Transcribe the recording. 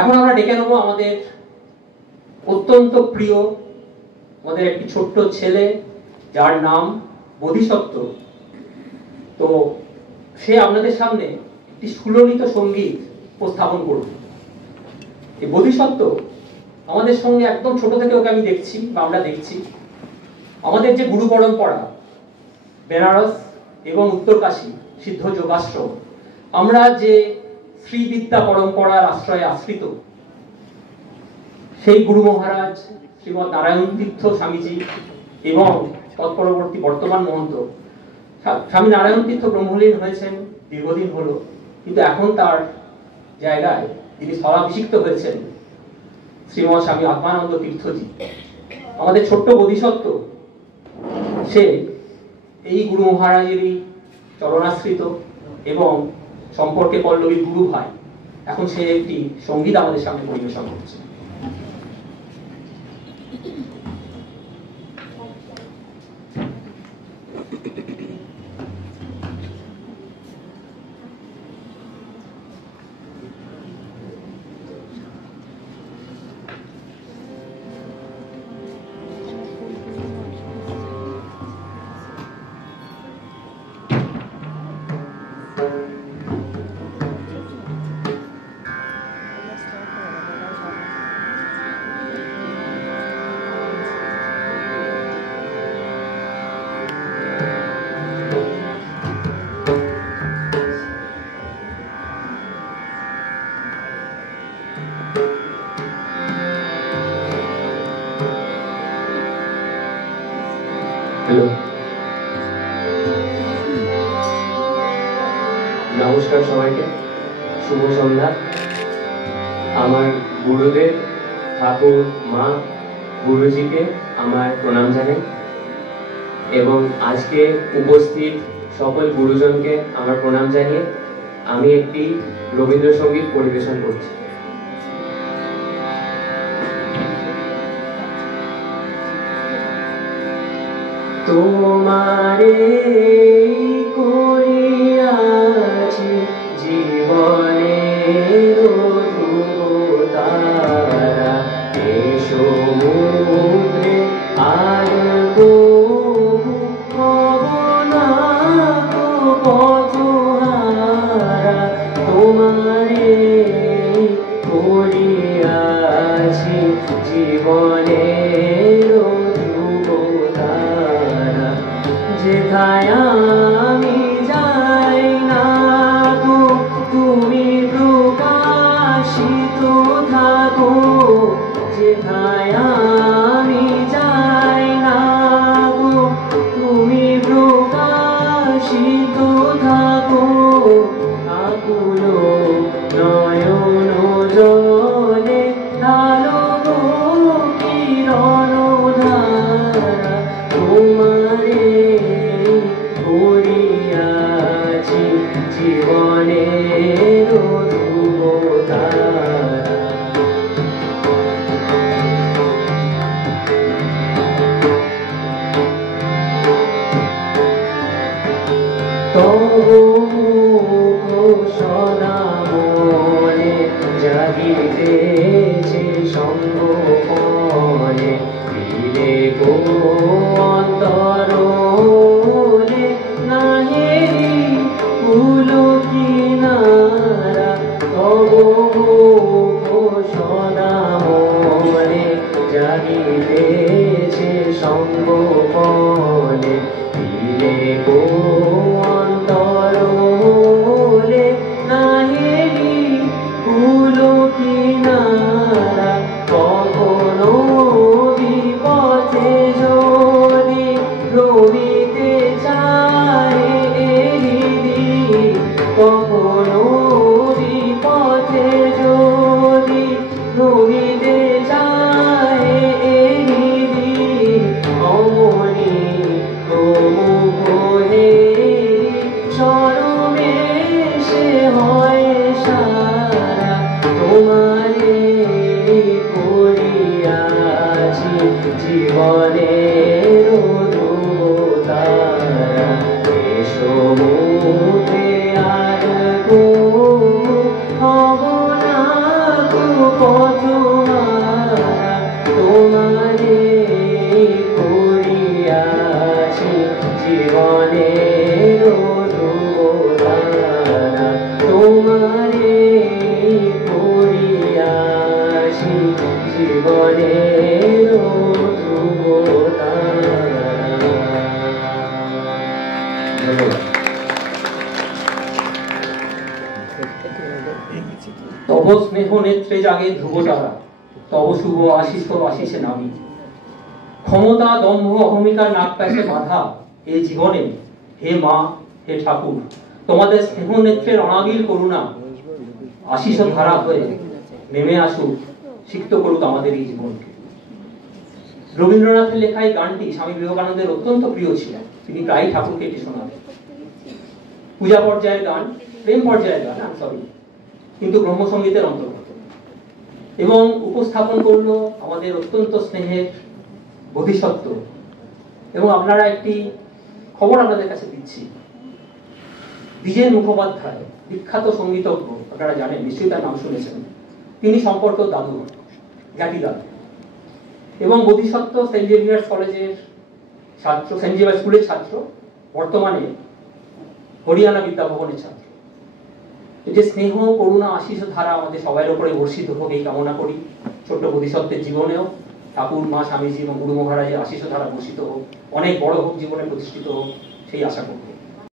এখন আমরা ডেকে নেব আমাদের অত্যন্ত প্রিয় আমাদের একটি ছোট্ট ছেলে, যার নাম বোধিসত্ত্ব। তো সে আপনাদের সামনে একটি সুললিত সঙ্গীত উপস্থাপন করবে। এই বোধিসত্ত্ব আমাদের সঙ্গে একদম ছোট থেকে ওকে আমি দেখছি বা আমরা দেখছি। আমাদের যে গুরু পরম্পরা বেনারস এবং উত্তরকাশী সিদ্ধ যোগাশ্রম, আমরা যে শ্রীবিদ্যা পরম্পরার আশ্রয়ে আশ্রিত, সেই গুরু মহারাজ শ্রীমৎ নারায়ণ তীর্থ স্বামীজি এবং তৎপরবর্তী বর্তমান মহন্ত স্বামী নারায়ণ তীর্থ ব্রহ্মলীন হয়েছেন দীর্ঘদিন হলো, কিন্তু এখন তার জায়গায় যিনি স্থলাভিষিক্ত হয়েছেন শ্রীমৎ স্বামী আত্মানন্দ তীর্থজি। আমাদের ছোট্ট বোধিসত্ত্ব সে এই গুরু মহারাজেরই চরণাশ্রিত এবং সম্পর্কে পল্লবী গুরু ভাই। এখন সে একটি সঙ্গীত আমাদের সামনে পরিবেশন করছে। হ্যালো, নমস্কার সবাইকে, শুভ সন্ধ্যা। আমার গুরুদেব, ঠাকুর, মা, গুরুজিকে আমার প্রণাম জানাই এবং আজকে উপস্থিত সকল গুরুজনকে আমার প্রণাম জানিয়ে আমি একটি রবীন্দ্রসঙ্গীত পরিবেশন করছি। তোমারে করিয়াছি জীবনের ধ্রুবতারা, এ সমুদ্রে আর না তো পথহারা। তোমারে করিয়াছি জীবনের যেথায় আমি যাই না গো, তুমি প্রকাশিত থাকো। যেথায় আমি যাই না গো, তুমি প্রকাশিত থাকো। আকুল নয়ন জলে ঢালো গো কিরণ ধারা। তোমারে করিয়াছি জীবনের ধ্রুবতারা। তব মুখ সদা মনে জাগিতেছে সঙ্গপনে, ফিরে গো অন্তরে নাহে কিনারা। তব মুখ সদা মনে জাগিতেছে সঙ্গপনে, ফিরে গো অন্তরে নাহে কিনারা। কখনো বিপথে যদি রবিতে চায় এরিদি, কখনো বিপথে যদি রবিতে চায় এরিদি, অমনি প্রমুখ চরমে সে হয় সারা। তোমারে করিয়াছি জীবনের ধ্রুবতারা, এ সমুদ্রে আর হব না তো কত মায়া তোমারে করিয়াছি জীবনের ধ্রুবতারা তোমারে করিয়াছি জীবনের ধ্রুবতারা। তব স্নেহ নেত্রে জাগে ধ্রুবতারা, তব শুভ আশিস আশিসে নামি। ক্ষমতা দম্ভ অহমিকার নাক প্যাশে বাধা এই জীবনে, হে মা হে ঠাকুর তোমাদের স্নেহ নেত্রের অনাবিল করুণা আশিস ধারা হয়ে নেমে আসুক, সিক্ত করুক আমাদের এই জীবনকে। রবীন্দ্রনাথের লেখা এই গানটি স্বামী বিবেকানন্দের অত্যন্ত প্রিয় ছিল, তিনি প্রায়ই ঠাকুরকে এটি শোনাতেন। পূজা পর্যায়ের গান, প্রেম পর্যায়ের গান, সরি, কিন্তু ব্রহ্মসঙ্গীতের অন্তর্গত, এবং উপস্থাপন করলো আমাদের অত্যন্ত স্নেহের বোধিসত্ত্ব। এবং আপনারা একটি খবর আপনাদের কাছে দিচ্ছি, দ্বিজেন মুখোপাধ্যায় বিখ্যাত সঙ্গীতজ্ঞ, আপনারা জানেন নিশ্চয়ই, তার নাম শুনেছেন, তিনি সম্পর্ক দাদু, জ্ঞাতি দাদু, এবং বোধিসত্ত্ব সেন্ট জেভিয়ার্স কলেজের ছাত্র, সেন্ট জেভিয়ার্স স্কুলের ছাত্র, বর্তমানে হরিয়ানা বিদ্যাভবনের ছাত্র। এই যে স্নেহ করুণা আশিস ধারা আমাদের সবার উপরে বর্ষিত হোক এই কামনা করি। ছোট্ট বোধিসত্ত্বের জীবনেও ঠাকুর, মা, স্বামীজি এবং গুরু মহারাজের আশিস ধারা বর্ষিত হোক, অনেক বড় হোক, জীবনে প্রতিষ্ঠিত হোক, সেই আশা করব।